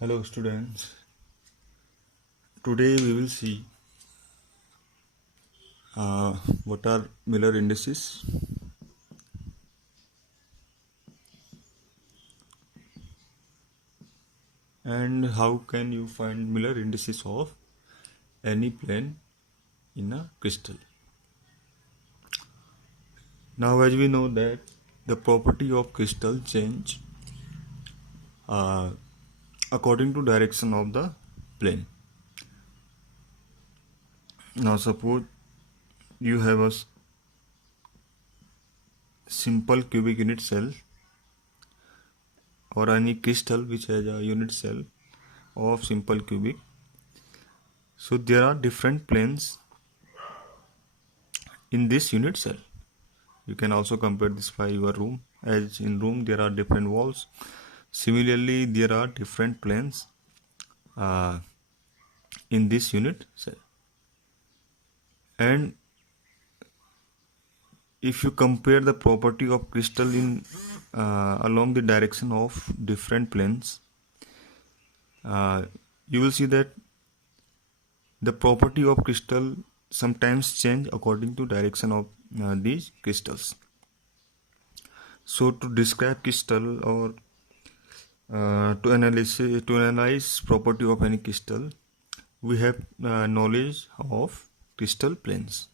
Hello students, today we will see uh, what are Miller indices and how can you find Miller indices of any plane in a crystal. Now as we know that the property of crystal change uh, according to direction of the plane. Now suppose you have a simple cubic unit cell or any crystal which has a unit cell of simple cubic. So there are different planes in this unit cell. You can also compare this by your room, as in room there are different walls. Similarly, there are different planes in this unit cell. And if you compare the property of crystal in along the direction of different planes, you will see that the property of crystal sometimes change according to direction of these crystals. So to describe crystal or to analyze property of any crystal, we have knowledge of crystal planes.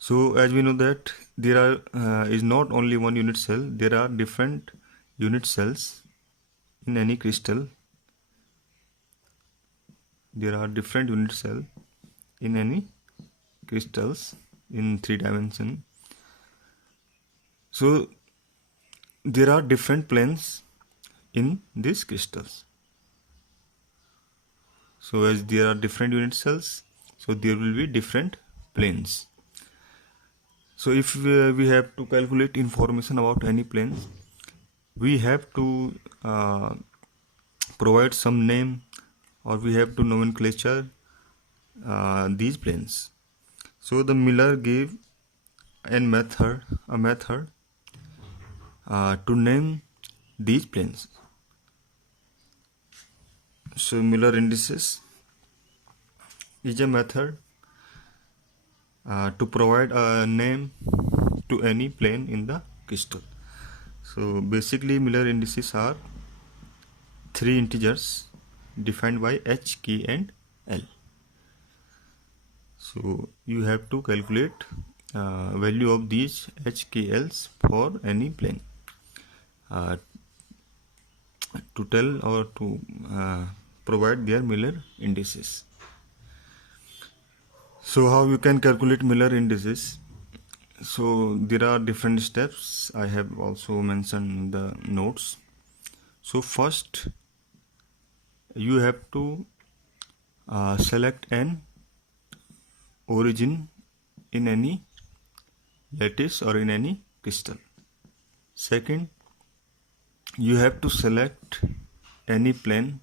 So as we know that there is not only one unit cell, there are different unit cells in any crystal. There are different unit cells in any crystals in 3 dimension. So there are different planes in these crystals. So as there are different unit cells, so there will be different planes. So if we have to calculate information about any planes, we have to provide some name, or we have to nomenclature these planes. So the Miller gave a method to name these planes. So Miller indices is a method to provide a name to any plane in the crystal. So basically Miller indices are 3 integers defined by h, k and l. So you have to calculate value of these h, k, l's for any plane to tell or to provide their Miller indices. So how you can calculate Miller indices? So there are different steps. I have also mentioned the notes. So first you have to select an origin in any lattice or in any crystal. Second, you have to select any plane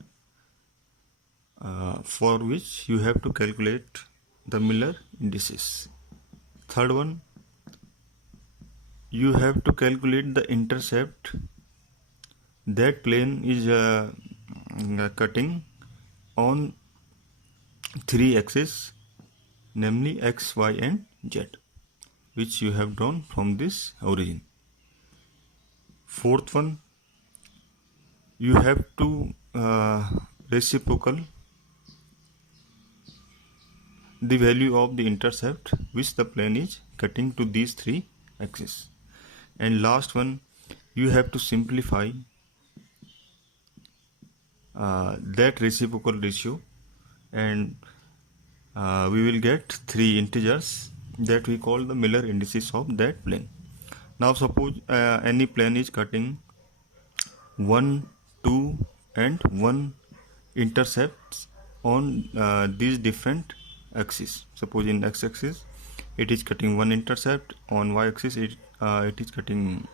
for which you have to calculate the Miller indices. Third one, you have to calculate the intercept that plane is cutting on 3 axes, namely x, y and z, which you have drawn from this origin. Fourth one, you have to reciprocal the value of the intercept which the plane is cutting to these 3 axes. And last one, you have to simplify that reciprocal ratio, and we will get 3 integers that we call the Miller indices of that plane. Now suppose any plane is cutting 1, 2 and 1 intercepts on these different axes. Suppose in x-axis it is cutting 1 intercept, on y-axis it is cutting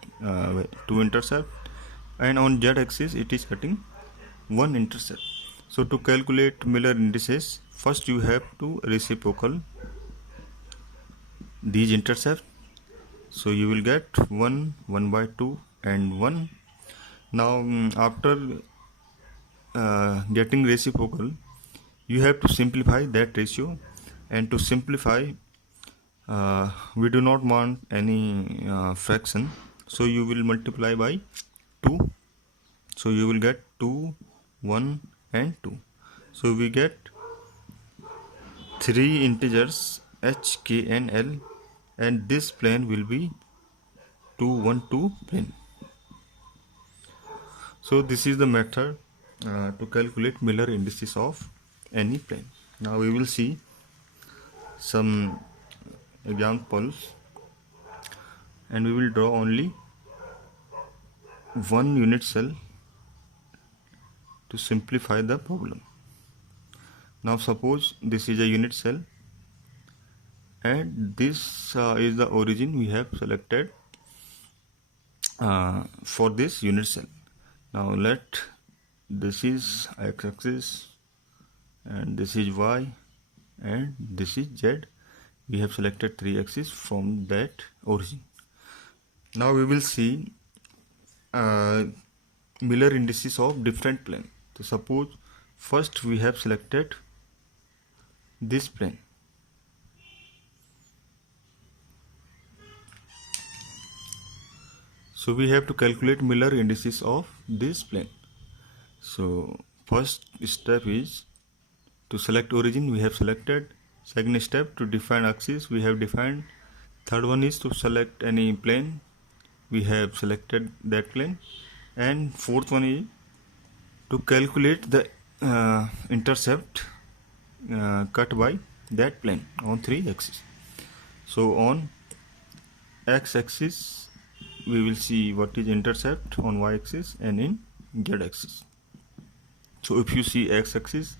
2 intercept, and on z-axis it is cutting 1 intercept. So to calculate Miller indices, first you have to reciprocal these intercepts. So you will get 1, 1 by 2 and 1. Now after getting reciprocal, you have to simplify that ratio, and to simplify, we do not want any fraction, so you will multiply by 2. So you will get 2, 1 and 2. So we get 3 integers h, k and l, and this plane will be 2, 1, 2 plane. So this is the method to calculate Miller indices of any plane. Now we will see some examples, and we will draw only one unit cell to simplify the problem. Now suppose this is a unit cell, and this is the origin we have selected for this unit cell. Now let this is x-axis, and this is y, and this is z. We have selected 3 axes from that origin. Now we will see Miller indices of different plane. So suppose first we have selected this plane. So we have to calculate Miller indices of this plane. So first step is to select origin, we have selected. Second step, to define axis, we have defined. Third one is to select any plane, we have selected that plane. And fourth one is to calculate the intercept cut by that plane on 3 axes. So on x-axis we will see what is intercept on y-axis and in z-axis. So if you see x-axis,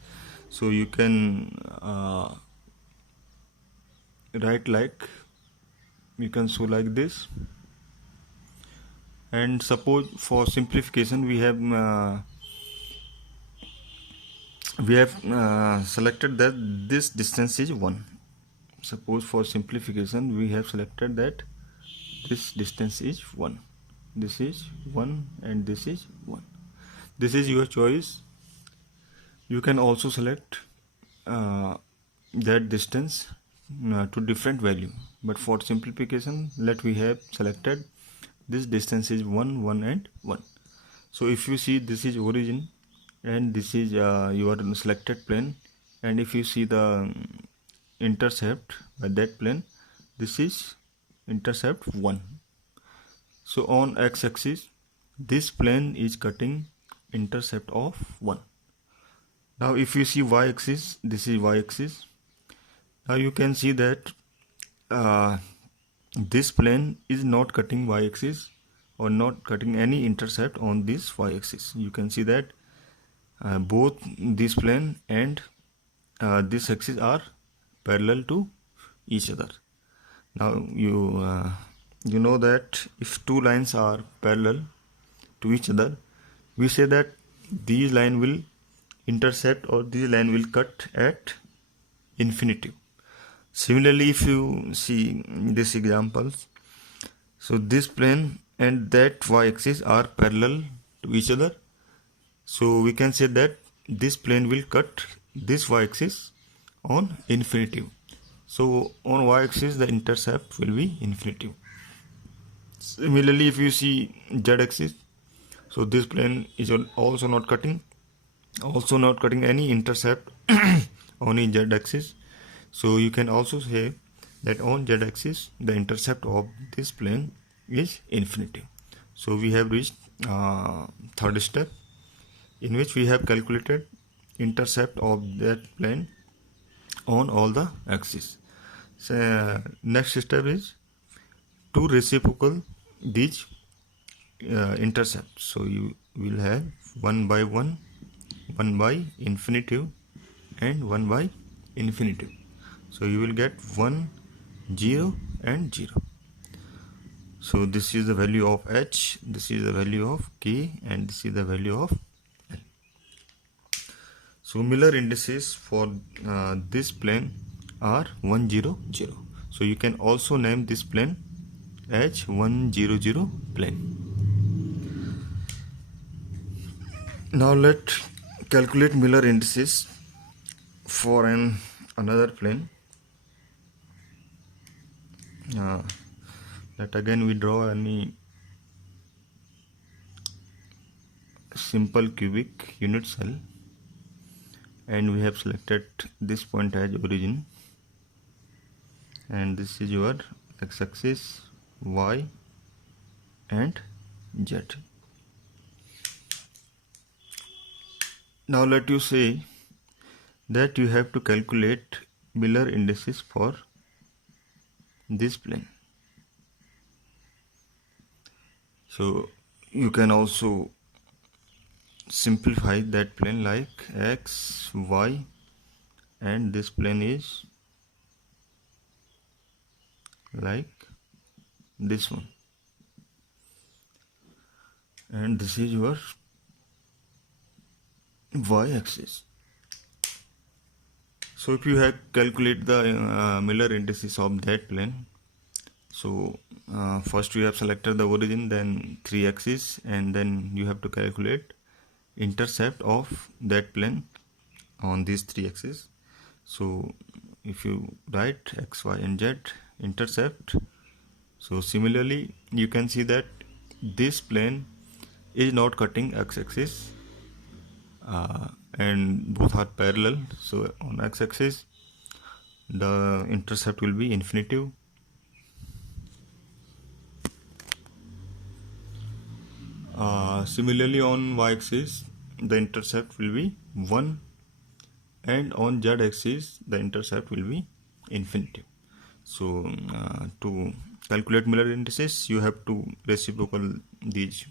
so you can write like, you can show like this. And suppose for simplification we have selected that this distance is 1. Suppose for simplification we have selected that this distance is 1. This is 1 and this is 1. This is your choice. You can also select that distance to different value, but for simplification let we have selected this distance is 1, 1 and 1. So if you see, this is origin and this is your selected plane, and if you see the intercept by that plane, this is intercept 1. So on x-axis this plane is cutting intercept of 1. Now if you see y-axis, this is y-axis. Now you can see that this plane is not cutting y-axis or not cutting any intercept on this y-axis. You can see that both this plane and this axis are parallel to each other. Now you know that if two lines are parallel to each other, we say that these line will intercept or this line will cut at infinity. Similarly, if you see these examples, so this plane and that y-axis are parallel to each other, so we can say that this plane will cut this y-axis on infinity. So on y-axis the intercept will be infinity. Similarly, if you see z-axis, so this plane is also not cutting any intercept on its z-axis. So you can also say that on z-axis the intercept of this plane is infinity. So we have reached third step, in which we have calculated intercept of that plane on all the axes. So next step is to reciprocal these intercepts. So you will have 1 by 1, 1 by infinitive and 1 by infinitive. So you will get 1, 0 and 0. So this is the value of h, this is the value of k, and this is the value of l. So Miller indices for this plane are 1, 0, 0. So you can also name this plane as 1, 0, 0 plane. Now let's calculate Miller indices for another plane. That again we draw any simple cubic unit cell, and we have selected this point as origin, and this is your x-axis, y and z. Now let you say that you have to calculate Miller indices for this plane. So you can also simplify that plane like x, y, and this plane is like this one, and this is your y-axis. So if you have calculate the Miller indices of that plane, so first you have selected the origin, then 3 axes, and then you have to calculate intercept of that plane on these 3 axes. So if you write x, y and z intercept, so similarly you can see that this plane is not cutting x-axis, and both are parallel. So on x-axis the intercept will be infinitive, similarly on y-axis the intercept will be 1, and on z-axis the intercept will be infinitive. So to calculate Miller indices you have to reciprocal these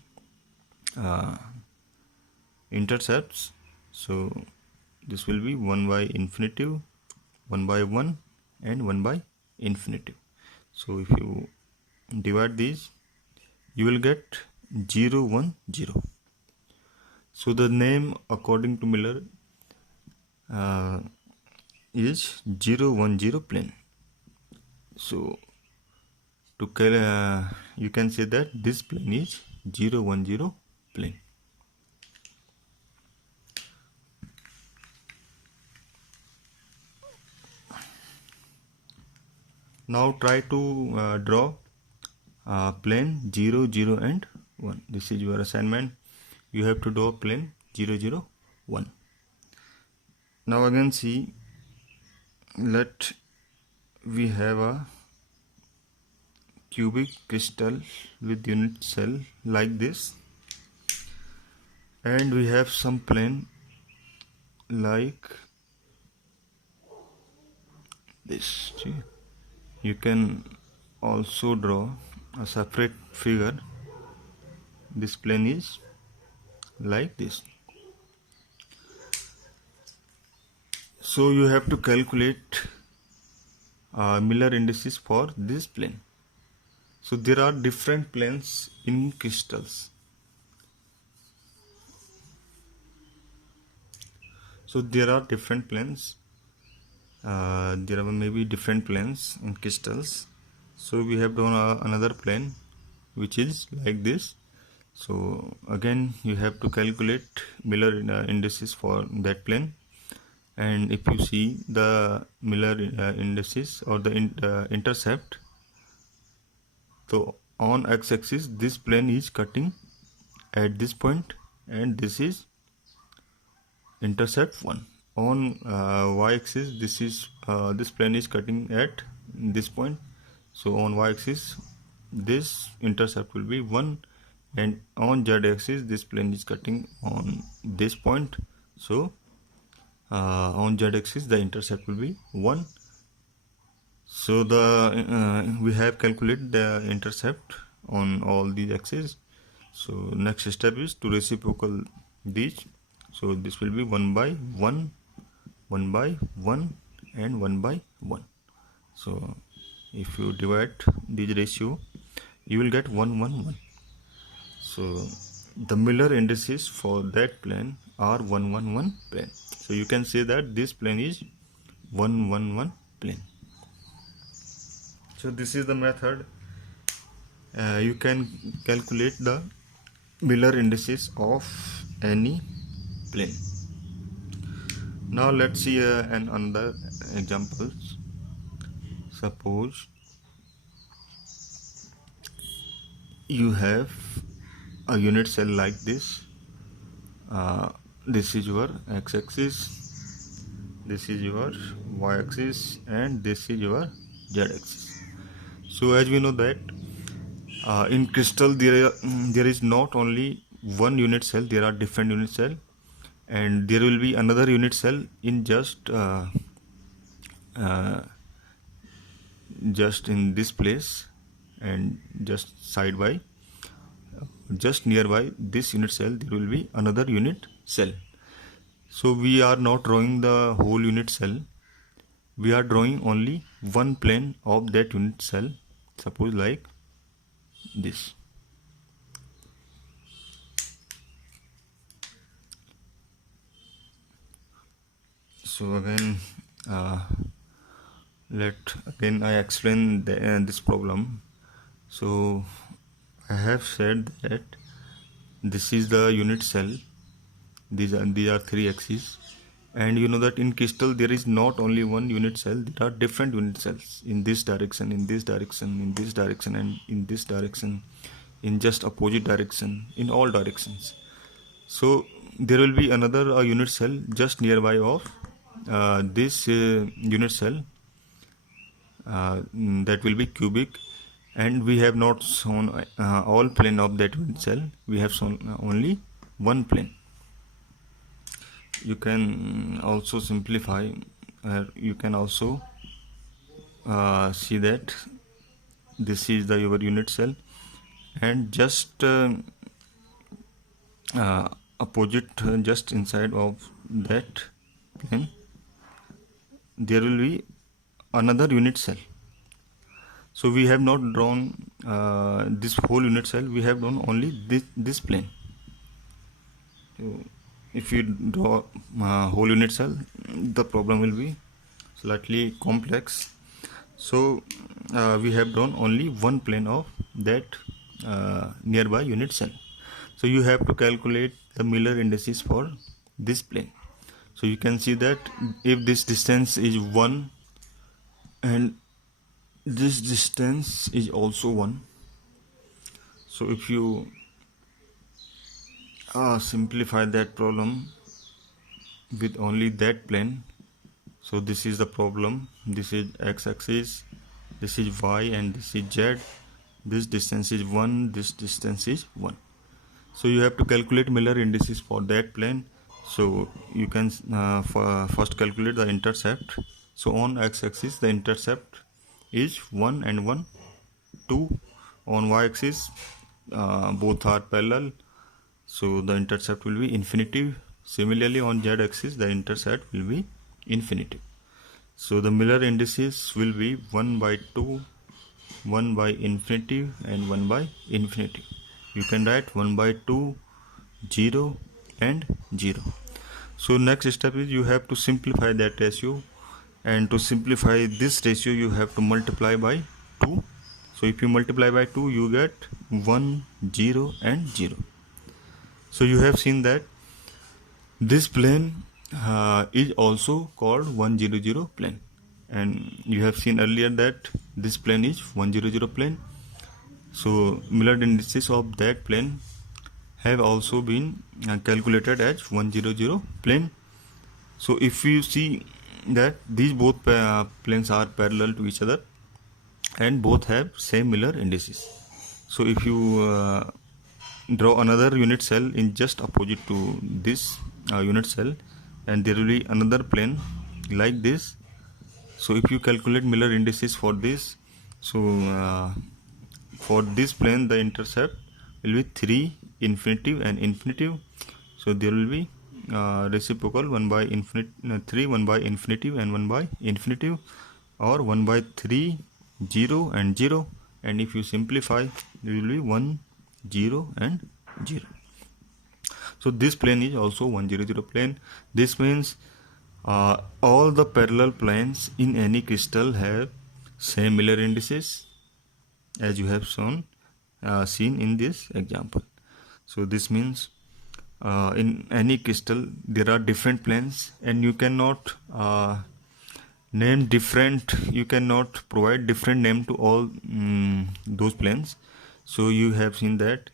intercepts. So this will be 1 by infinitive, 1 by 1, and 1 by infinitive. So if you divide these you will get 0, 1, 0. So the name according to Miller is 0, 1, 0 plane. So to you can say that this plane is 0, 1, 0 plane. Now try to draw plane 0, 0 and 1. This is your assignment. You have to draw plane 0, 0, 1. Now again see, let we have a cubic crystal with unit cell like this, and we have some plane like this. See? You can also draw a separate figure. This plane is like this. So you have to calculate Miller indices for this plane. So there are different planes in crystals. So there are different planes. There are maybe different planes in crystals. So we have drawn another plane which is like this. So again you have to calculate Miller indices for that plane, and if you see the Miller indices or the intercept, so on x-axis this plane is cutting at this point, and this is intercept 1. On y-axis this plane is cutting at this point, so on y-axis this intercept will be 1, and on z-axis this plane is cutting on this point, so on z-axis the intercept will be 1. So the we have calculated the intercept on all these axes. So next step is to reciprocal these. So this will be 1 by 1, 1 by 1, and 1 by 1. So if you divide these ratio you will get 1, 1, 1. So the Miller indices for that plane are 1, 1, 1 plane. So you can say that this plane is 1, 1, 1 plane. So this is the method. You can calculate the Miller indices of any plane. Now let's see another example. Suppose you have a unit cell like this. This is your x-axis, this is your y-axis, and this is your z-axis. So as we know that in crystal there is not only one unit cell, there are different unit cell, and there will be another unit cell in uh, just in this place, and just nearby this unit cell there will be another unit cell. So we are not drawing the whole unit cell, we are drawing only one plane of that unit cell, suppose like this. So again I explain this problem. So I have said that this is the unit cell, these are three axes, and you know that in crystal there is not only one unit cell, there are different unit cells in this direction, in this direction, in this direction, and in this direction, in just opposite direction, in all directions. So there will be another unit cell just nearby of this unit cell, that will be cubic, and we have not shown all plane of that unit cell, we have shown only one plane. You can also simplify, you can also see that this is your unit cell, and just opposite, just inside of that plane there will be another unit cell. So we have not drawn this whole unit cell, we have drawn only this plane. So if you draw whole unit cell, the problem will be slightly complex. So we have drawn only one plane of that nearby unit cell. So you have to calculate the Miller indices for this plane. So you can see that if this distance is 1 and this distance is also 1, so if you simplify that problem with only that plane, so this is the problem, this is x-axis, this is y, and this is z, this distance is 1, this distance is 1. So you have to calculate Miller indices for that plane. So you can first calculate the intercept. So on x-axis the intercept is 1 and 1, 2. On y-axis both are parallel, so the intercept will be infinity. Similarly on z-axis the intercept will be infinity. So the Miller indices will be 1 by 2, 1 by infinity, and 1 by infinity. You can write 1 by 2, 0 and 0. So next step is you have to simplify that ratio, and to simplify this ratio you have to multiply by 2. So if you multiply by 2 you get 1, 0 and 0. So you have seen that this plane is also called 100 plane, and you have seen earlier that this plane is 100 plane. So Miller indices of that plane have also been calculated as 100 plane. So if you see that these both planes are parallel to each other and both have same Miller indices. So if you draw another unit cell in just opposite to this unit cell, and there will be another plane like this. So if you calculate Miller indices for this, so for this plane the intercept will be 3, infinitive and infinitive. So there will be reciprocal 1 by infinity, 3, 1 by infinitive and 1 by infinitive, or 1 by 3, 0 and 0. And if you simplify, there will be 1, 0 and 0. So this plane is also 100 plane. This means all the parallel planes in any crystal have same Miller indices, as you have seen in this example. So this means in any crystal there are different planes, and you cannot you cannot provide different name to all those planes. So you have seen that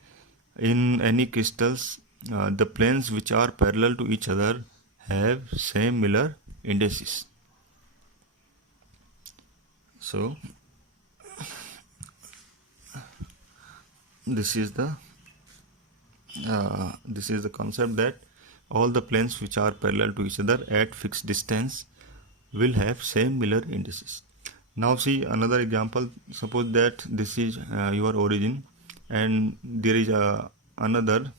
in any crystals the planes which are parallel to each other have same Miller indices. So this is the concept that all the planes which are parallel to each other at fixed distance will have same Miller indices. Now see another example. Suppose that this is your origin, and there is another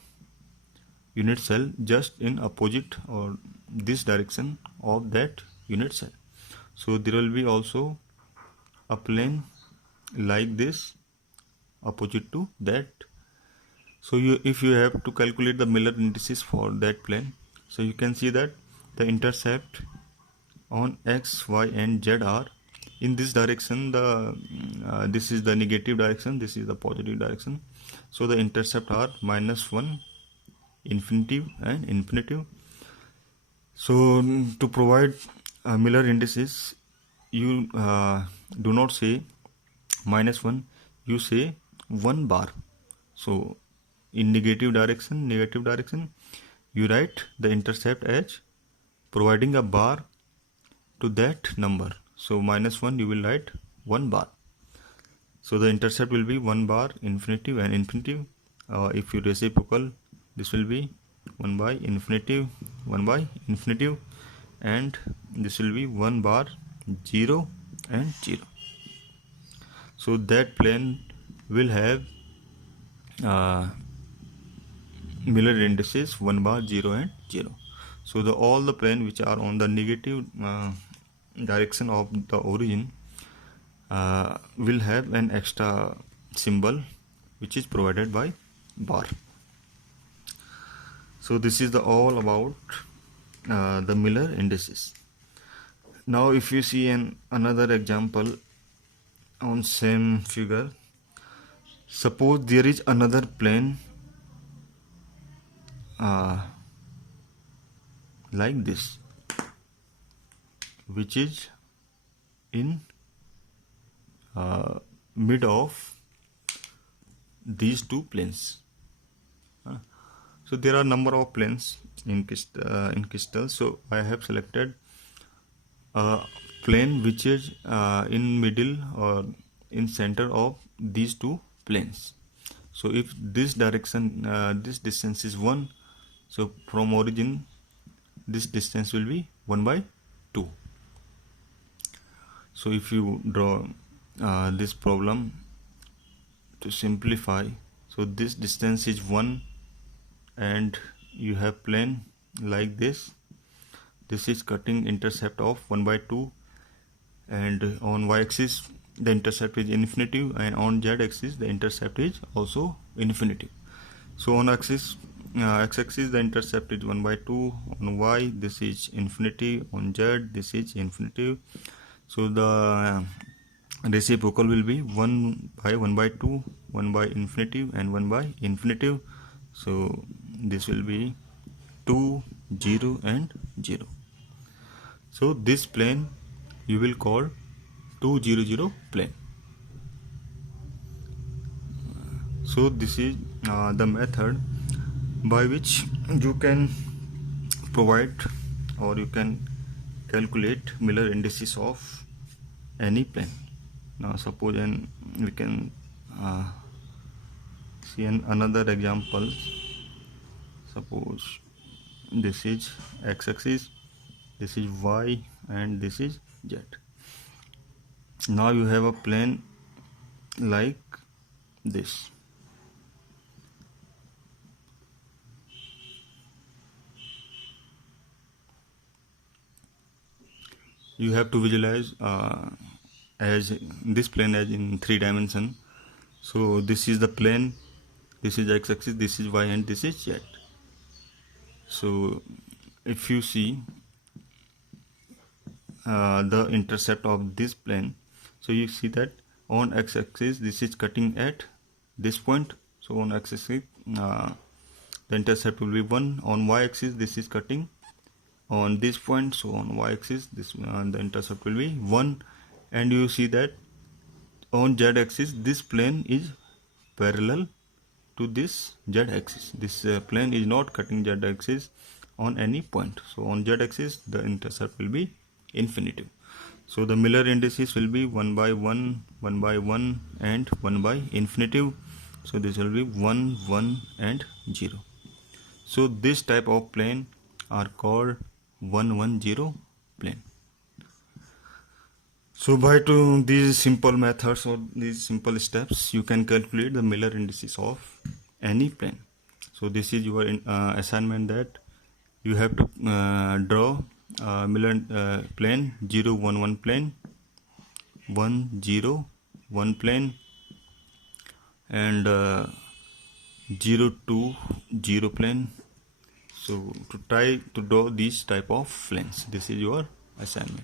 unit cell just in opposite or this direction of that unit cell. So there will be also a plane like this opposite to that. So if you have to calculate the Miller indices for that plane, so you can see that the intercept on x, y and z are in this direction. This is the negative direction, this is the positive direction. So the intercept are -1, infinitive and infinitive. So to provide Miller indices, you do not say -1, you say 1 bar. So in negative direction, you write the intercept as providing a bar to that number. So -1 you will write 1 bar. So the intercept will be 1 bar, infinitive and infinitive. If you reciprocal, this will be 1 by infinitive, 1 by infinitive, and this will be 1 bar, 0 and 0. So that plane will have Miller indices 1 bar, 0 and 0. So all the plane which are on the negative direction of the origin will have an extra symbol which is provided by bar. So this is all about the Miller indices. Now if you see another example on same figure, suppose there is another plane like this, which is in mid of these two planes. So there are number of planes in crystal. So I have selected a plane which is in middle or in center of these two planes. So if this direction, this distance is 1, so from origin this distance will be 1 by 2. So if you draw this problem to simplify, so this distance is 1 and you have plane like this. This is cutting intercept of 1 by 2, and on y-axis the intercept is infinitive, and on z-axis the intercept is also infinitive. So on x-axis the intercept is 1 by 2, on y this is infinity, on z this is infinitive. So the reciprocal will be 1 by 1 by 2, 1 by infinitive and 1 by infinitive. So this will be 2, 0 and 0. So this plane you will call 2, 0, 0 plane. So this is the method by which you can provide or you can calculate Miller indices of any plane. Now suppose we can see another example. Suppose this is x-axis, this is y and this is z. Now you have a plane like this. You have to visualize as this plane as in 3 dimension. So this is the plane, this is x-axis, this is y and this is z. So if you see the intercept of this plane, so you see that on x-axis this is cutting at this point. So on x-axis the intercept will be 1. On y-axis this is cutting on this point, so on y-axis this the intercept will be 1. And you see that on z-axis this plane is parallel to this z-axis. This plane is not cutting z-axis on any point, so on z-axis the intercept will be infinitive. So the Miller indices will be 1 by 1, 1 by 1 and 1 by infinitive. So this will be 1, 1 and 0. So this type of plane are called 1, 1, 0 plane. So by these simple methods or these simple steps, you can calculate the Miller indices of any plane. So this is your assignment, that you have to draw Miller plane, 0, 1, 1 plane, 1, 0, 1 plane, and 0, 2, 0 plane. So to try to draw these type of planes, this is your assignment.